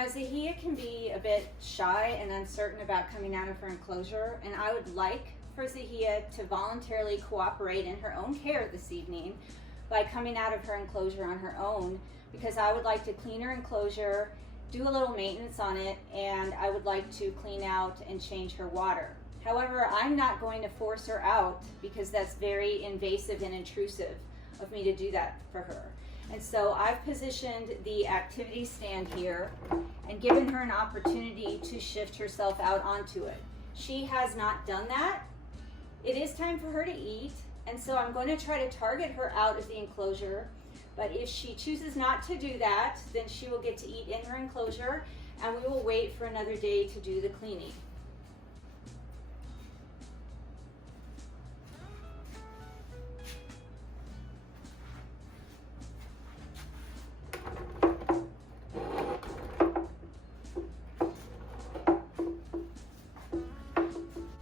Now, Xahea can be a bit shy and uncertain about coming out of her enclosure, and I would like for Xahea to voluntarily cooperate in her own care this evening by coming out of her enclosure on her own, because I would like to clean her enclosure, do a little maintenance on it, and I would like to clean out and change her water. However, I'm not going to force her out because that's very invasive and intrusive of me to do that for her. And so I've positioned the activity stand here and given her an opportunity to shift herself out onto it. She has not done that. It is time for her to eat, and so I'm going to try to target her out of the enclosure. But if she chooses not to do that, then she will get to eat in her enclosure, and we will wait for another day to do the cleaning.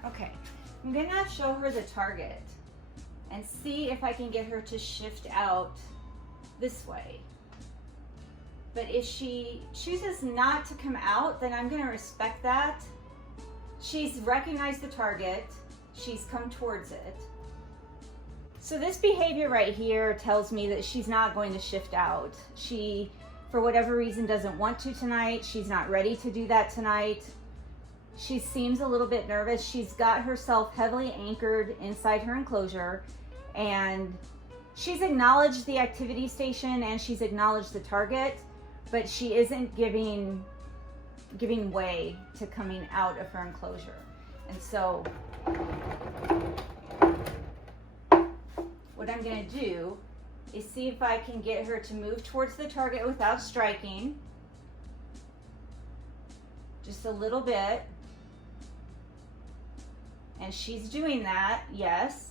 Okay, I'm gonna show her the target and see if I can get her to shift out this way. But if she chooses not to come out, then I'm going to respect that. She's recognized the target. She's come towards it. So this behavior right here tells me that she's not going to shift out. She, for whatever reason, doesn't want to tonight. She's not ready to do that tonight. She seems a little bit nervous. She's got herself heavily anchored inside her enclosure, and she's acknowledged the activity station and she's acknowledged the target, but she isn't giving way to coming out of her enclosure. And so what I'm going to do is see if I can get her to move towards the target without striking. Just a little bit. And she's doing that, yes.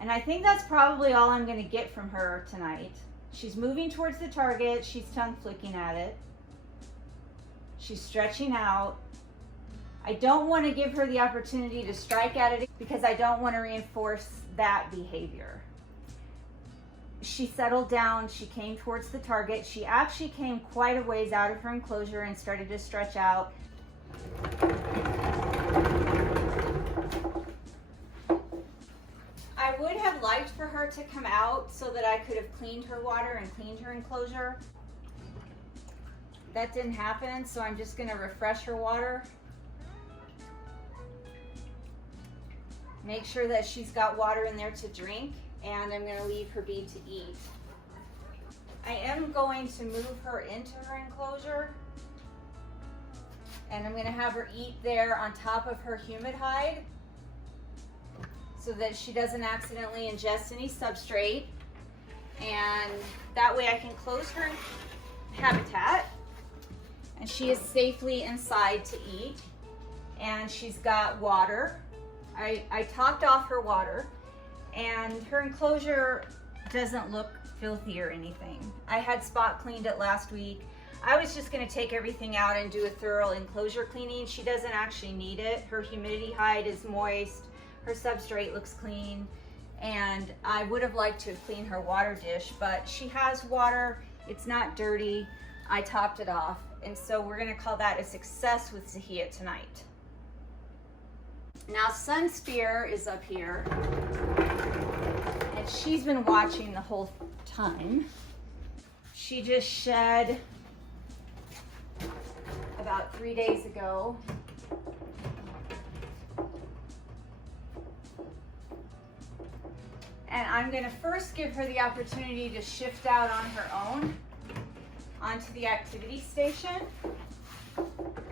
And I think that's probably all I'm going to get from her tonight. She's moving towards the target. She's tongue flicking at it. She's stretching out. I don't want to give her the opportunity to strike at it because I don't want to reinforce that behavior. She settled down. She came towards the target. She actually came quite a ways out of her enclosure and started to stretch out. I would have liked for her to come out so that I could have cleaned her water and cleaned her enclosure. That didn't happen, so I'm just going to refresh her water. Make sure that she's got water in there to drink, and I'm going to leave her be to eat. I am going to move her into her enclosure, and I'm going to have her eat there on top of her humid hide, so that she doesn't accidentally ingest any substrate, and that way I can close her habitat and she is safely inside to eat, and she's got water. I topped off her water, and her enclosure doesn't look filthy or anything. I had spot cleaned it last week. I was just going to take everything out and do a thorough enclosure cleaning. She doesn't actually need it. Her humidity hide is moist. Her substrate looks clean, and I would have liked to have cleaned her water dish, but she has water. It's not dirty. I topped it off, and so we're going to call that a success with Xahea tonight. Now Sunspear is up here, and she's been watching the whole time. She just shed about 3 days ago. And I'm going to first give her the opportunity to shift out on her own onto the activity station.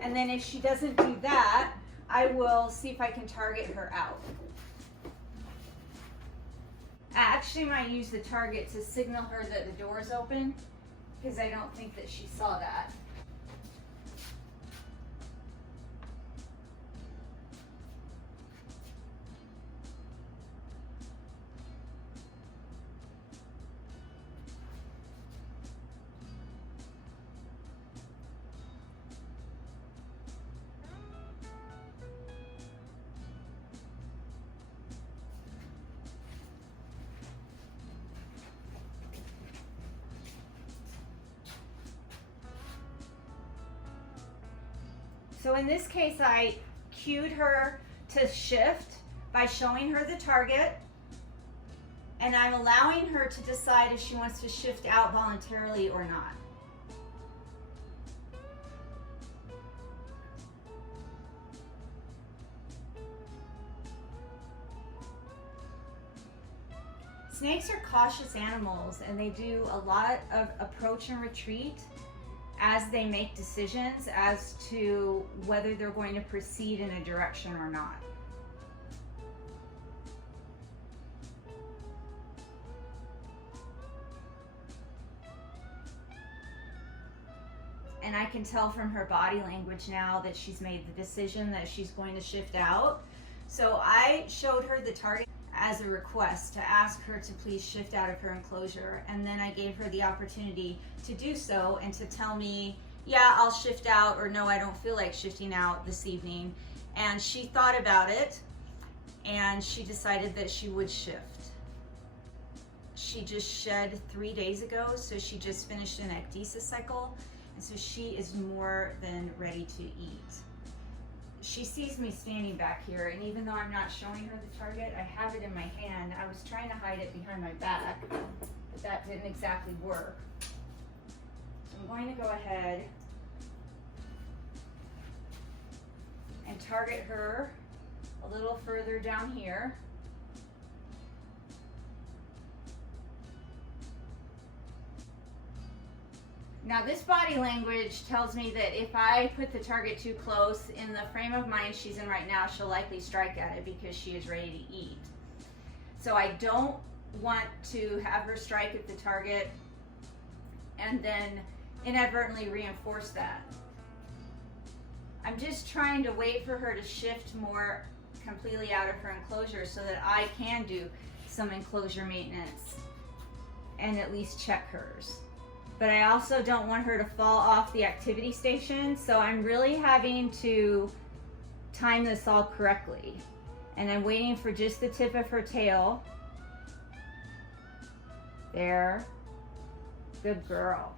And then if she doesn't do that, I will see if I can target her out. I actually might use the target to signal her that the door is open, because I don't think that she saw that. So in this case, I cued her to shift by showing her the target, and I'm allowing her to decide if she wants to shift out voluntarily or not. Snakes are cautious animals, and they do a lot of approach and retreat as they make decisions as to whether they're going to proceed in a direction or not. And I can tell from her body language now that she's made the decision that she's going to shift out. So I showed her the target as a request to ask her to please shift out of her enclosure, and then I gave her the opportunity to do so and to tell me, yeah, I'll shift out, or no, I don't feel like shifting out this evening. And she thought about it, and she decided that she would shift. She just shed 3 days ago, so she just finished an ecdysis cycle, and so she is more than ready to eat. She sees me standing back here, and even though I'm not showing her the target, I have it in my hand. I was trying to hide it behind my back, but that didn't exactly work. So I'm going to go ahead and target her a little further down here. Now this body language tells me that if I put the target too close, in the frame of mind she's in right now, she'll likely strike at it because she is ready to eat. So I don't want to have her strike at the target and then inadvertently reinforce that. I'm just trying to wait for her to shift more completely out of her enclosure so that I can do some enclosure maintenance and at least check hers. But I also don't want her to fall off the activity station, so I'm really having to time this all correctly. And I'm waiting for just the tip of her tail. There. Good girl.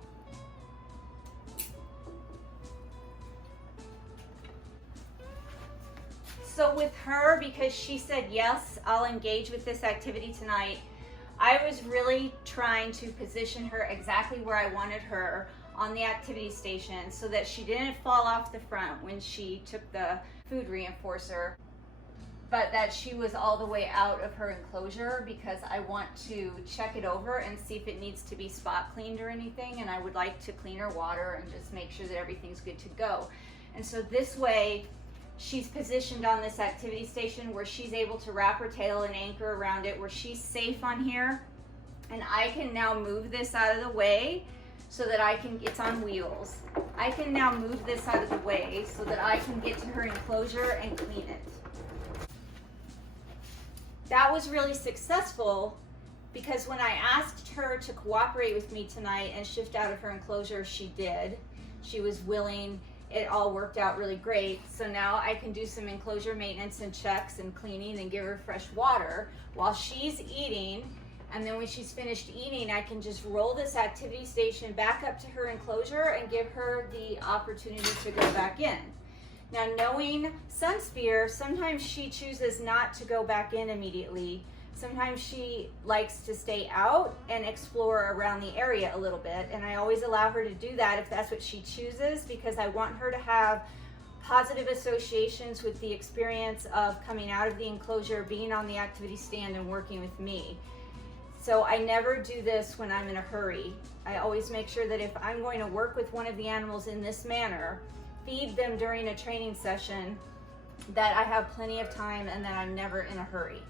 So with her, because she said, yes, I'll engage with this activity tonight, I was really trying to position her exactly where I wanted her on the activity station so that she didn't fall off the front when she took the food reinforcer, but that she was all the way out of her enclosure, because I want to check it over and see if it needs to be spot cleaned or anything, and I would like to clean her water and just make sure that everything's good to go. And so this way, she's positioned on this activity station where she's able to wrap her tail and anchor around it, where she's safe on here. And I can now move this out of the way so that it's on wheels. I can now move this out of the way so that I can get to her enclosure and clean it. That was really successful because when I asked her to cooperate with me tonight and shift out of her enclosure, she did. She was willing. It all worked out really great. So now I can do some enclosure maintenance and checks and cleaning and give her fresh water while she's eating. And then when she's finished eating, I can just roll this activity station back up to her enclosure and give her the opportunity to go back in. Now, knowing Sunspear, sometimes she chooses not to go back in immediately. Sometimes she likes to stay out and explore around the area a little bit, and I always allow her to do that if that's what she chooses, because I want her to have positive associations with the experience of coming out of the enclosure, being on the activity stand, and working with me. So I never do this when I'm in a hurry. I always make sure that if I'm going to work with one of the animals in this manner, feed them during a training session, that I have plenty of time and that I'm never in a hurry.